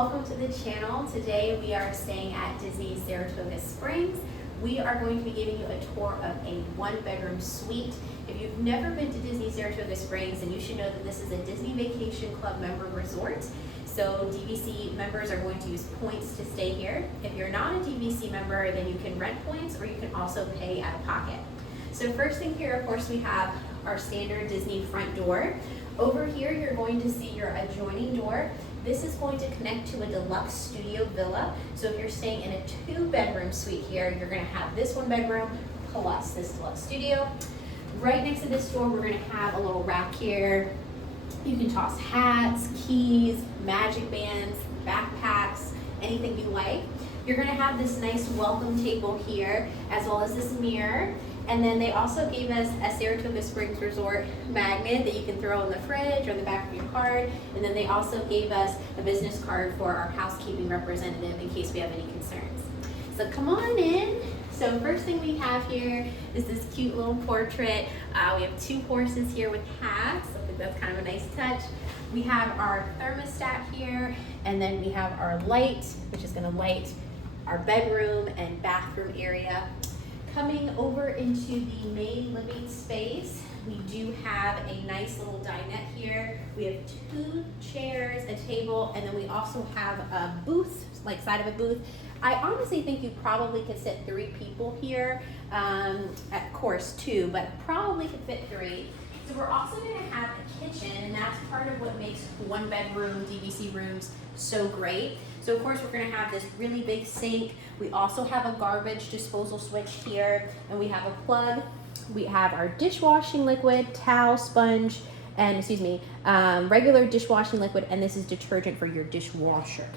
welcome to the channel. Today we are staying at Disney Saratoga Springs. We are going to be giving you a tour of a one-bedroom suite. If you've never been to Disney Saratoga Springs, then you should know that this is a Disney Vacation Club member resort. So DVC members are going to use points to stay here. If you're not a DVC member, then you can rent points or you can also pay out of pocket. So first thing here, of course, we have our standard Disney front door. Over here, you're going to see your adjoining door. This is going to connect to a deluxe studio villa. So if you're staying in a two-bedroom suite here, you're going to have this one bedroom plus this deluxe studio. Right next to this door, we're going to have a little rack here. You can toss hats, keys, magic bands, backpacks, anything you like. You're going to have this nice welcome table here, as well as this mirror. And then they also gave us a Saratoga Springs Resort magnet that you can throw in the fridge or the back of your card. And then they also gave us a business card for our housekeeping representative in case we have any concerns. So come on in. So first thing we have here is this cute little portrait. We have two horses here with hats. I think that's kind of a nice touch. We have our thermostat here, and then we have our light, which is going to light our bedroom and bathroom area. Coming over into the main living space, we do have a nice little dinette here. We have two chairs, a table, and then we also have a booth, like side of a booth. I honestly think you probably could sit 3 people here, of course 2, but probably could fit 3. So we're also going to have a kitchen, and that's part of what makes one-bedroom DVC rooms so great. So of course we're going to have this really big sink. We also have a garbage disposal switch here, and we have a plug. We have our dishwashing liquid, towel, sponge, and regular dishwashing liquid, and this is detergent for your dishwasher.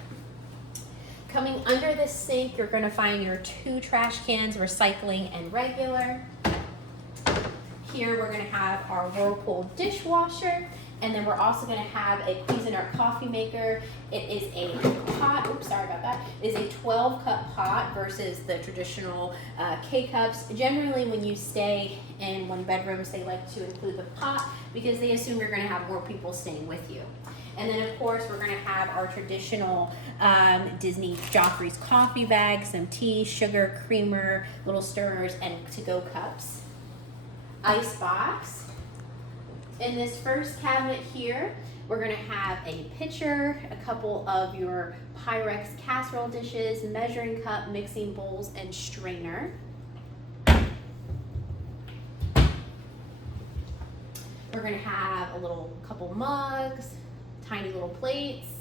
Coming under the sink, you're going to find your 2 trash cans, recycling and regular. Here we're going to have our Whirlpool dishwasher, and then we're also going to have a Cuisinart coffee maker. It is a pot, oops, sorry about that. It is a 12-cup pot versus the traditional K-cups. Generally, when you stay in one bedrooms, they like to include the pot because they assume you're going to have more people staying with you. And then, of course, we're going to have our traditional Disney Joffrey's coffee bag, some tea, sugar, creamer, little stirrers, and to-go cups. Ice box. In this first cabinet here, we're going to have a pitcher, a couple of your Pyrex casserole dishes, measuring cup, mixing bowls, and strainer. We're going to have a couple mugs, tiny little plates,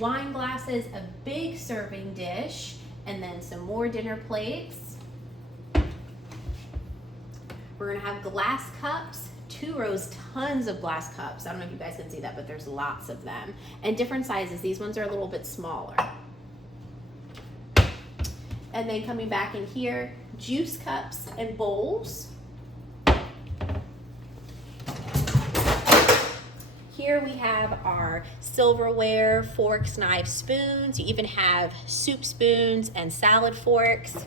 wine glasses, a big serving dish, and then some more dinner plates. We're gonna have glass cups, 2 rows, tons of glass cups. I don't know if you guys can see that, but there's lots of them. And different sizes. These ones are a little bit smaller. And then coming back in here, juice cups and bowls. Here we have our silverware, forks, knives, spoons. You even have soup spoons and salad forks.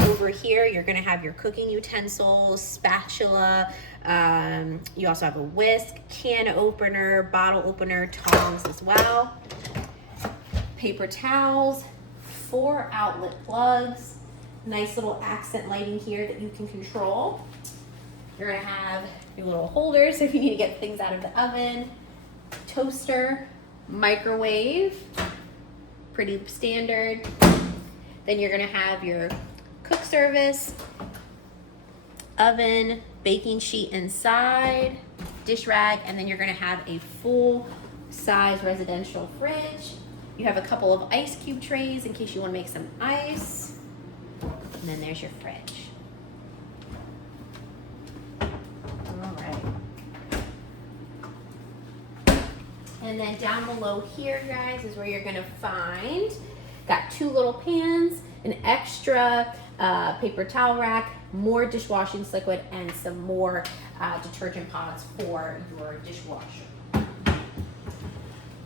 Over here, you're going to have your cooking utensils, spatula. You also have a whisk, can opener, bottle opener, tongs as well. Paper towels, 4 outlet plugs. Nice little accent lighting here that you can control. You're going to have your little holders if you need to get things out of the oven. Toaster, microwave, pretty standard. Then you're going to have your cook service, oven, baking sheet inside, dish rag, and then you're going to have a full-size residential fridge. You have a couple of ice cube trays in case you want to make some ice. And then there's your fridge. All right. And then down below here, guys, is where you're going to find, got 2 little pans, an extra paper towel rack, more dishwashing liquid, and some more detergent pods for your dishwasher.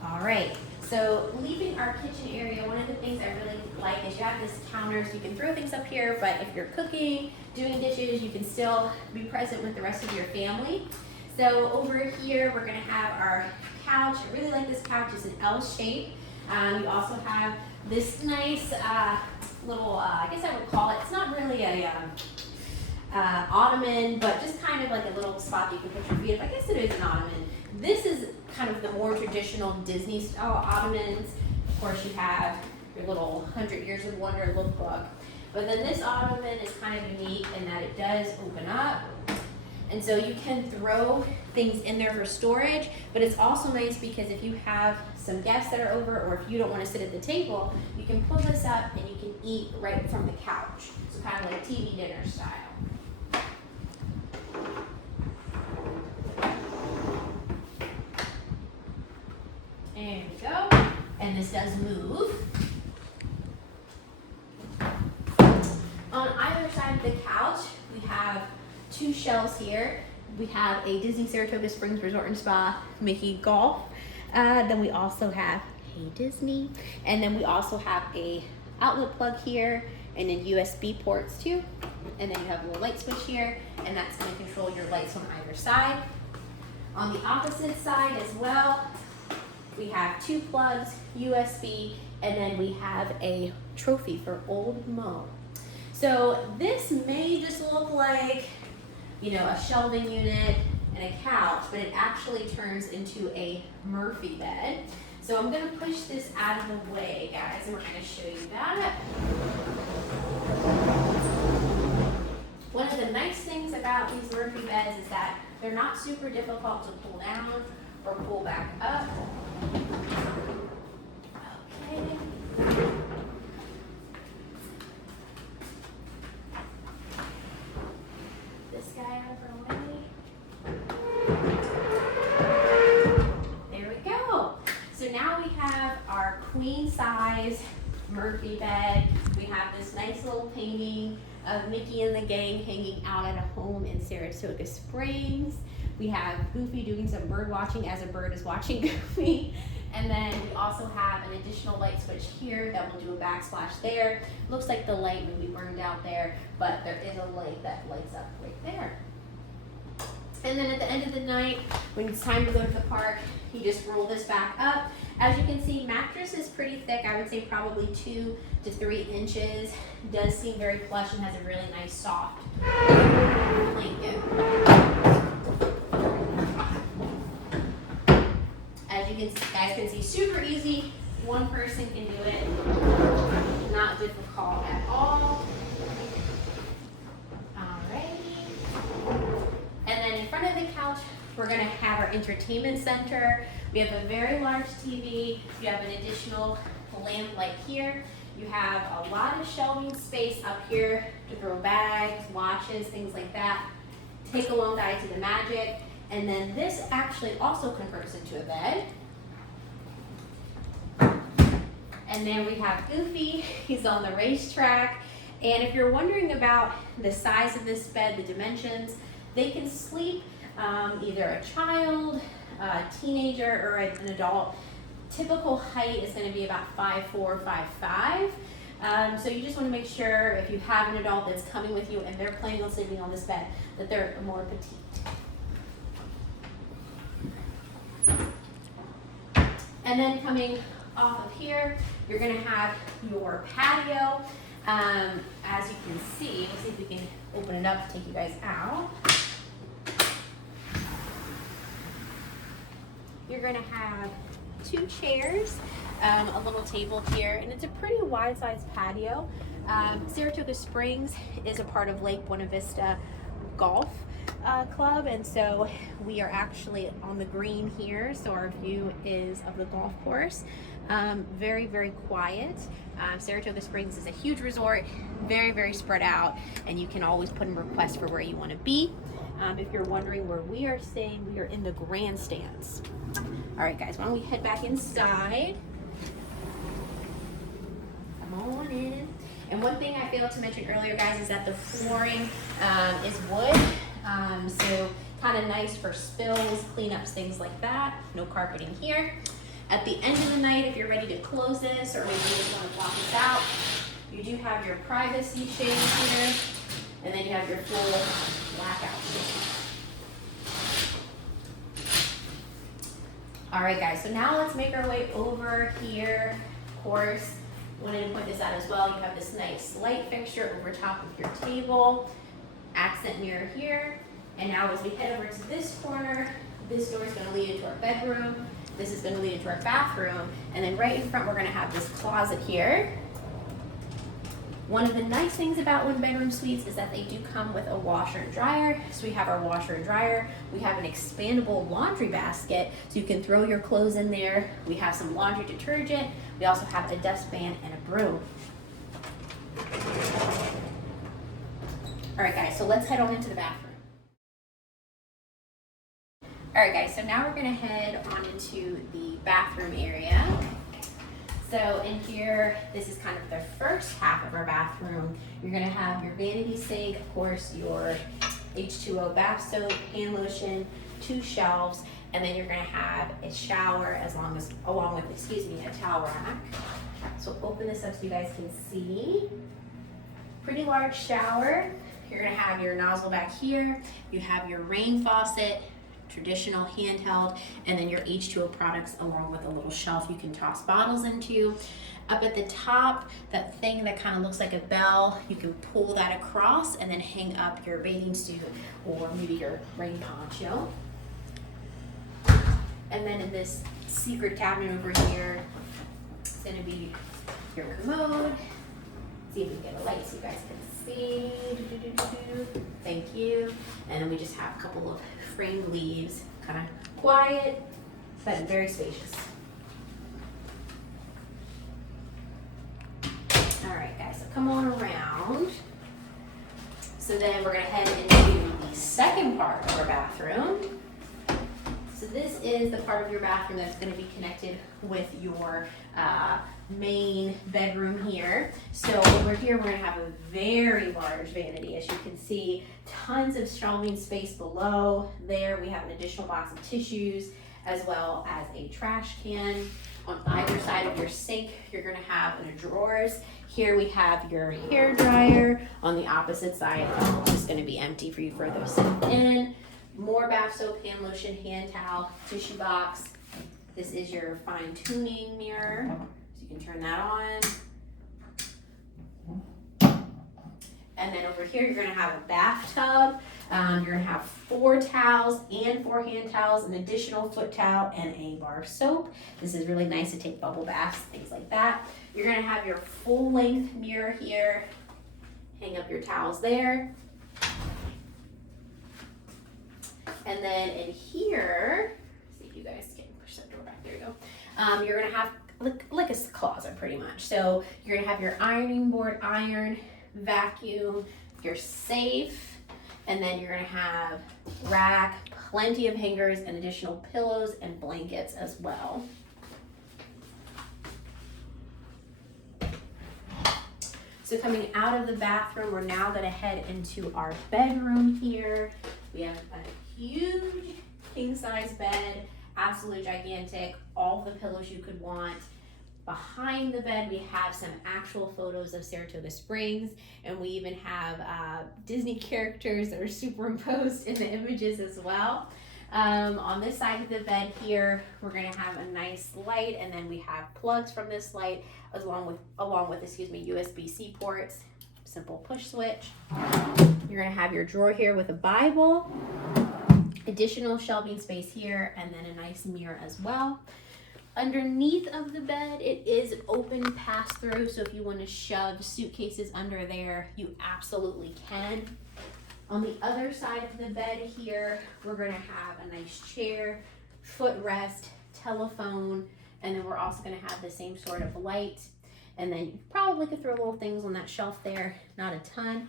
All right, so leaving our kitchen area, one of the things I really like is you have this counter, so you can throw things up here, but if you're cooking, doing dishes, you can still be present with the rest of your family. So over here, we're gonna have our couch. I really like this couch. It's an L shape. You also have this nice little, I guess I would call it, it's not really a ottoman, but just kind of like a little spot that you can put your feet up. I guess it is an ottoman. This is kind of the more traditional Disney style ottomans. Of course, you have your little 100 Years of Wonder lookbook. But then this ottoman is kind of unique in that it does open up. And so you can throw things in there for storage, but it's also nice because if you have some guests that are over or if you don't want to sit at the table, you can pull this up and you can eat right from the couch. So kind of like TV dinner style. There we go. And this does move. On either side of the couch, we have two shelves here. We have a Disney Saratoga Springs Resort and Spa Mickey Golf. Then we also have Hey Disney. And then we also have a outlet plug here and then USB ports too. And then you have a little light switch here, and that's going to control your lights on either side. On the opposite side as well, we have two plugs, USB, and then we have a trophy for Old Mo. So this may just look like, you know, a shelving unit and a couch, but it actually turns into a Murphy bed. So I'm going to push this out of the way, guys, and we're going to show you that. One of the nice things about these Murphy beds is that they're not super difficult to pull down or pull back up. Okay. This guy out of our way. There we go. So now we have our queen size Murphy bed. We have this nice little painting of Mickey and the gang hanging out at a home in Saratoga Springs. We have Goofy doing some bird watching as a bird is watching Goofy. And then we also have an additional light switch here that will do a backsplash there. Looks like the light would be burned out there, but there is a light that lights up right there. And then at the end of the night, when it's time to go to the park, you just roll this back up. As you can see, mattress is pretty thick. I would say probably 2 to 3 inches. Does seem very plush and has a really nice soft blanket. As you guys can see, super easy. One person can do it. Not difficult at all. And then in front of the couch, we're going to have our entertainment center. We have a very large TV. You have an additional lamp light here. You have a lot of shelving space up here to throw bags, watches, things like that. Take along guide to the magic. And then this actually also converts into a bed. And then we have Goofy. He's on the racetrack. And if you're wondering about the size of this bed, the dimensions, they can sleep either a child, a teenager, or an adult. Typical height is going to be about 5'4", 5'5". So you just want to make sure if you have an adult that's coming with you and they're planning on sleeping on this bed, that they're more petite. And then coming off of here, you're going to have your patio. As you can see, let's see if we can open it up to take you guys out. You're going to have 2 chairs, a little table here, and it's a pretty wide-sized patio. Saratoga Springs is a part of Lake Buena Vista Golf Club, and so we are actually on the green here, so our view is of the golf course. Very, very quiet. Saratoga Springs is a huge resort, very, very spread out, and you can always put in requests for where you want to be. If you're wondering where we are staying, we are in the grandstands. All right, guys, why don't we head back inside? Come on in. And one thing I failed to mention earlier, guys, is that the flooring is wood. So kind of nice for spills, cleanups, things like that. No carpeting here. At the end of the night, if you're ready to close this, or maybe you just want to block this out, you do have your privacy shade here, and then you have your full blackout shade. All right, guys, so now let's make our way over here. Of course, wanted to point this out as well. You have this nice light fixture over top of your table, accent mirror here. And now as we head over to this corner, this door is going to lead into our bedroom. This is going to lead into our bathroom. And then right in front, we're going to have this closet here. One of the nice things about one bedroom suites is that they do come with a washer and dryer. So we have our washer and dryer. We have an expandable laundry basket, so you can throw your clothes in there. We have some laundry detergent. We also have a dustpan and a broom. All right, guys, so let's head on into the bathroom. All right, guys, so now we're gonna head on into the bathroom area. So in here, this is kind of the first half of our bathroom. You're gonna have your vanity sink, of course, your H2O bath soap, hand lotion, 2 shelves, and then you're gonna have a shower along with a towel rack. So open this up so you guys can see. Pretty large shower. You're gonna have your nozzle back here. You have your rain faucet, traditional handheld, and then your H2O products along with a little shelf you can toss bottles into. Up at the top, that thing that kind of looks like a bell, you can pull that across and then hang up your bathing suit or maybe your rain poncho. And then in this secret cabinet over here, it's gonna be your commode. See if we can get a light so you guys can see. Thank you. And then we just have a couple of framed leaves, kind of quiet, but very spacious. All right, guys, so come on around. So then we're gonna head into the second part of our bathroom. So this is the part of your bathroom that's gonna be connected with your main bedroom here. So over here, we're gonna have a very large vanity. As you can see, tons of shelving space below. There we have an additional box of tissues as well as a trash can. On either side of your sink, you're gonna have in the drawers. Here we have your hair dryer. On the opposite side, it's just gonna be empty for you for those sitting in. More bath soap, hand lotion, hand towel, tissue box. This is your fine tuning mirror. You can turn that on. And then over here, you're gonna have a bathtub. You're gonna have 4 towels and 4 hand towels, an additional foot towel, and a bar of soap. This is really nice to take bubble baths, things like that. You're gonna have your full length mirror here. Hang up your towels there. And then in here, see if you guys can push that door back, there you go. You're gonna have like a closet pretty much. So you're gonna have your ironing board, iron, vacuum, your safe, and then you're gonna have rack, plenty of hangers, and additional pillows and blankets as well. So coming out of the bathroom, we're now gonna head into our bedroom here. We have a huge king size bed, absolutely gigantic, all the pillows you could want. Behind the bed, we have some actual photos of Saratoga Springs, and we even have Disney characters that are superimposed in the images as well. On this side of the bed here, we're gonna have a nice light, and then we have plugs from this light along with USB-C ports, simple push switch. You're gonna have your drawer here with a Bible, additional shelving space here, and then a nice mirror as well. Underneath of the bed, it is open pass-through, so if you want to shove suitcases under there, you absolutely can. On the other side of the bed here, we're going to have a nice chair, footrest, telephone, and then we're also going to have the same sort of light. And then you probably could throw little things on that shelf there, not a ton.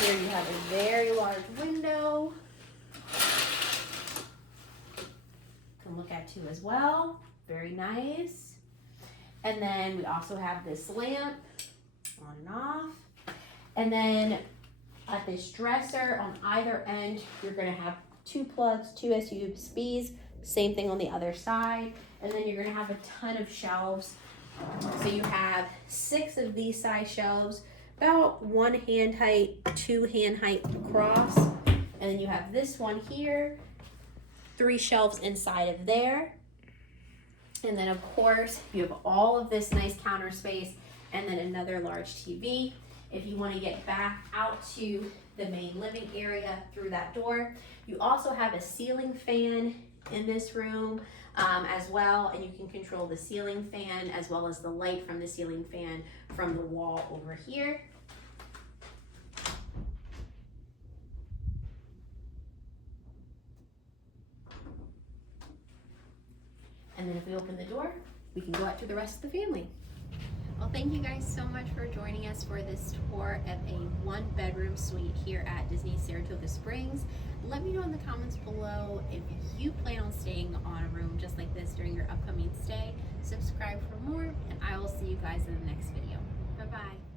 Here you have a very large window. Can look at too as well. Very nice. And then we also have this lamp on and off. And then at this dresser on either end, you're gonna have 2 plugs, 2 USBs, same thing on the other side. And then you're gonna have a ton of shelves. So you have 6 of these size shelves, about 1 hand height, 2 hand height across. And then you have this one here, 3 shelves inside of there. And then of course, you have all of this nice counter space and then another large TV. If you want to get back out to the main living area through that door, you also have a ceiling fan in this room as well, and you can control the ceiling fan as well as the light from the ceiling fan from the wall over here. And then if we open the door, we can go out to the rest of the family. Well, thank you guys so much for joining us for this tour of a 1-bedroom suite here at Disney Saratoga Springs. Let me know in the comments below if you plan on staying on a room just like this during your upcoming stay. Subscribe for more, and I will see you guys in the next video. Bye-bye.